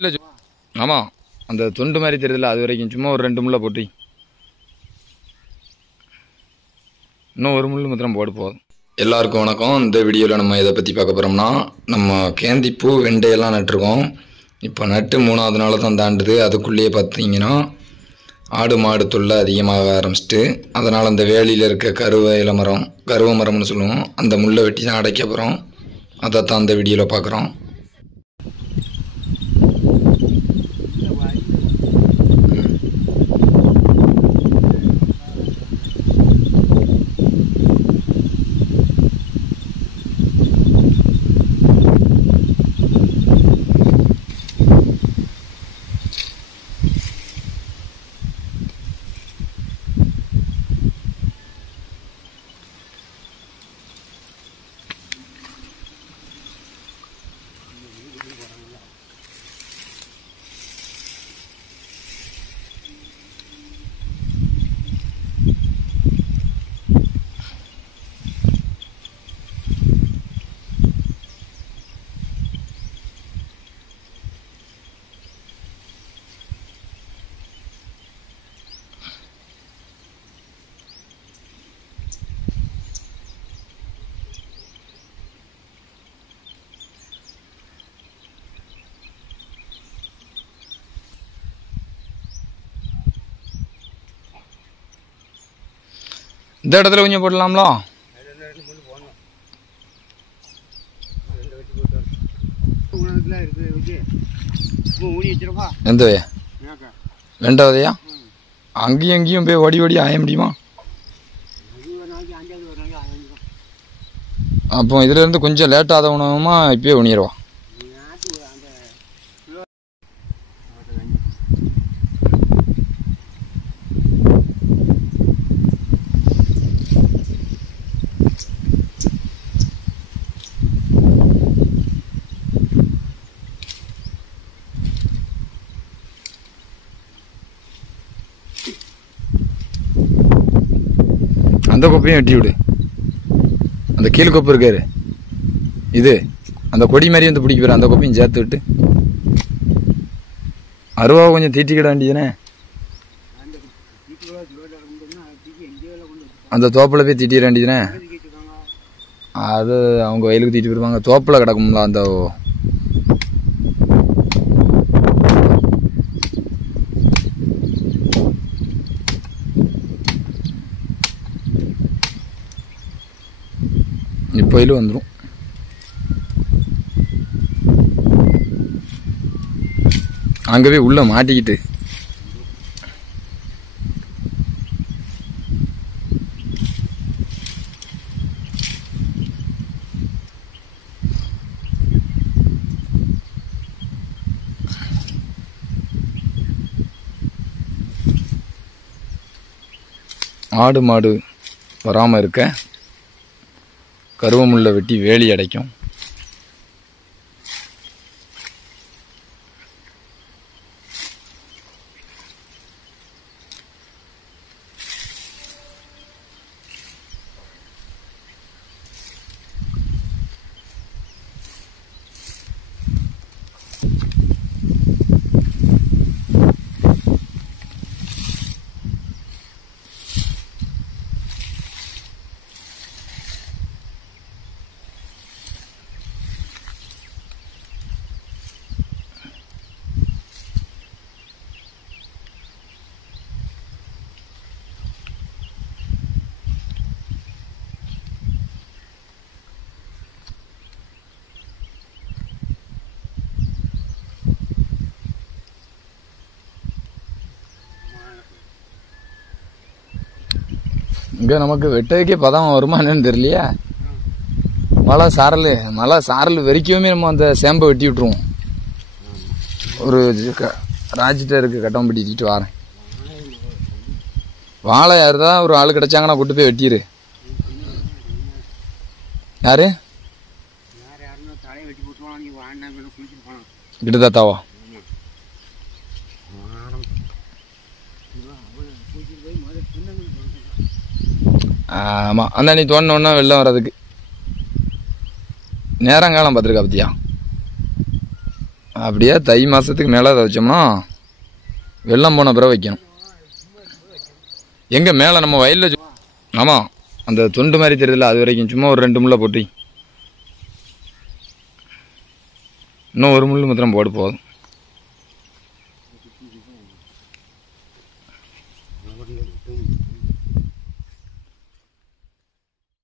இல்லை ஆமாம், அந்த தொண்டு மாதிரி தெரியுதுல்ல, அது வரைக்கும் சும்மா ஒரு 2 முள்ளை போட்டு இன்னும் ஒரு முள் மாத்திரம் போட்டு போதும். எல்லாருக்கும் வணக்கம். இந்த வீடியோவில் நம்ம எதை பற்றி பார்க்க போகிறோம்னா, நம்ம கேந்திப்பூ வெண்டையெல்லாம் நட்டுருக்கோம். இப்போ நட்டு 3வது நாள் தான் தாண்டுது. அதுக்குள்ளேயே பார்த்தீங்கன்னா ஆடு மாடு தொல்லை அதிகமாக ஆரம்பிச்சிட்டு, அதனால் அந்த வேலியில் இருக்க கருவ மரம்னு சொல்லுவோம், அந்த முள்ளை வெட்டி தான் அடைக்க போகிறோம். அதைத்தான் அந்த வீடியோவில் பார்க்குறோம். இந்த இடத்துல கொஞ்சம் போடலாம்ல. எந்த வெண்டை விதையா? அங்கேயும் எங்கேயும் போய் ஓடி ஓடி ஆய முடியுமா? அப்போ இதுல இருந்து கொஞ்சம் லேட்டாக உணவுமா இப்பயே உணிடுவா. அந்த கொப்பையும் வெட்டி விடு. அந்த கீழ் கொப்பு இருக்காரு, இது அந்த கொடி மாதிரி வந்து பிடிக்க போயிரு. அந்த கொப்பையும் சேர்த்து விட்டு அருவா கொஞ்சம் தீட்டிக்கிட வேண்டியதுனே. அந்த தோப்பில் போய் தீட்டிட வேண்டியதுனே. அது அவங்க வயலுக்கு தீட்டி போயிருவாங்க. தோப்பில் கிடக்கும்ல அந்த. இப்போயிலும் வந்துடும். அங்கே போய் உள்ள மாட்டிக்கிட்டு ஆடு மாடு வராமல் இருக்க கருவமுள்ள வெட்டி வேலி அடைக்கும். இங்கே நமக்கு வெட்டைக்கே பதம் வருமா என்னன்னு தெரியலையா. மழை சாரல் வரைக்குமே நம்ம அந்த சேம்பை வெட்டி விட்டுருவோம். ஒரு ராஜிட்ட இருக்கு, கட்டம் பிடிச்சிட்டு வரேன். வாழை யாருதான் ஒரு ஆள் கிடைச்சாங்கன்னா கூட்டு போய் வெட்டிடு. யாரு கிட்டதாத்தாவா? ஆமாம், அந்த நீ தோணுன்னா வெள்ளம் வர்றதுக்கு நேரங்காலம் பார்த்துருக்கா பத்தியா? அப்படியே தை மாதத்துக்கு மேலே அதை வச்சோம்னா வெள்ளம் போன பிறகு வைக்கணும். எங்கே மேலே நம்ம வயலில் ஆமாம் அந்த தொண்டு மாதிரி தெரியுதுல்ல, அது வரைக்கும் சும்மா ஒரு 2 முள்ளை போட்டு இன்னும் 1 முள் மாத்திரம் போடு போதும்.